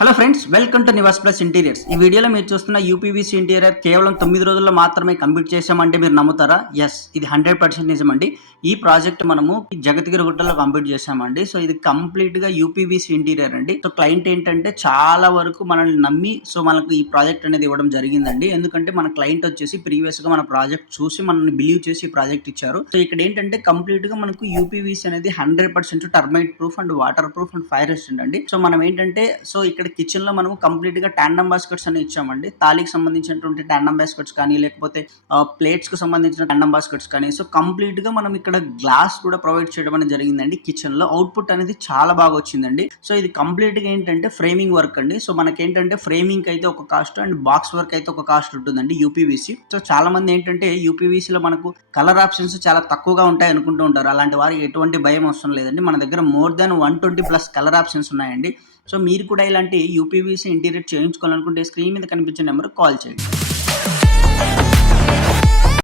Hello friends, welcome to Nivas plus interiors. ఈ వీడియోలో మీరు చూస్తున్న యూపీవీసీ ఇంటీరియర్ కేవలం 9 రోజుల్లో మాత్రమే కంప్లీట్ చేసామంటే మీరు నమ్ముతారా? ఎస్, ఇది 100% నిజమండి. ఈ ప్రాజెక్ట్ మనము జగతిగిరి గుట్టలో కంప్లీట్ చేసామండి. సో ఇది కంప్లీట్గా యూపీవీసీ ఇంటీరియర్ అండి. సో క్లయింట్ ఏంటంటే చాలా వరకు మనల్ని నమ్మి మనకు ఈ ప్రాజెక్ట్ అనేది ఇవ్వడం జరిగిందండి. ఎందుకంటే మన క్లయింట్ వచ్చేసి ప్రీవియస్గా మన ప్రాజెక్ట్ చూసి మనల్ని బిలీవ్ చేసి ఈ ప్రాజెక్ట్ ఇచ్చారు. సో ఇక్కడ ఏంటంటే కంప్లీట్గా మనకు యూపీవీసీ అనేది 100% termite proof and water proof and fire resistant అండి. సో మనం ఏంటంటే ఇక్కడ కిచెన్ లో మనం కంప్లీట్ గా టాండమ్ బాస్కెట్స్ అని ఇచ్చామండి. తాళికి సంబంధించినటువంటి టాండమ్ బాస్కెట్స్ కానీ, లేకపోతే ప్లేట్స్ కు సంబంధించిన టాండమ్ బాస్కెట్స్ కానీ, సో కంప్లీట్ గా మనం ఇక్కడ గ్లాస్ కూడా ప్రొవైడ్ చేయడం అనేది జరిగిందండి. కిచెన్ లో అవుట్పుట్ అనేది చాలా బాగా వచ్చిందండి. సో ఇది కంప్లీట్ గా ఏంటంటే ఫ్రేమింగ్ వర్క్ అండి. సో మనకేంటంటే ఫ్రేమింగ్ అయితే ఒక కాస్ట్ అండ్ బాక్స్ వర్క్ అయితే ఒక కాస్ట్ ఉంటుందండి యూపీవీసీ. సో చాలా మంది ఏంటంటే యూపీవీసీ లో మనకు కలర్ ఆప్షన్స్ చాలా తక్కువగా ఉంటాయి అనుకుంటూ ఉంటారు. అలాంటి వారికి ఎటువంటి భయం అవసరం లేదండి. మన దగ్గర మోర్ దాన్ 120+ కలర్ ఆప్షన్స్ ఉన్నాయండి. సో మీరు కూడా ఇలాంటి యూపీవీసీ ఇంటీరియర్ చేయించుకోవాలనుకుంటే స్క్రీన్ మీద కనిపించే నెంబర్కి కాల్ చేయండి.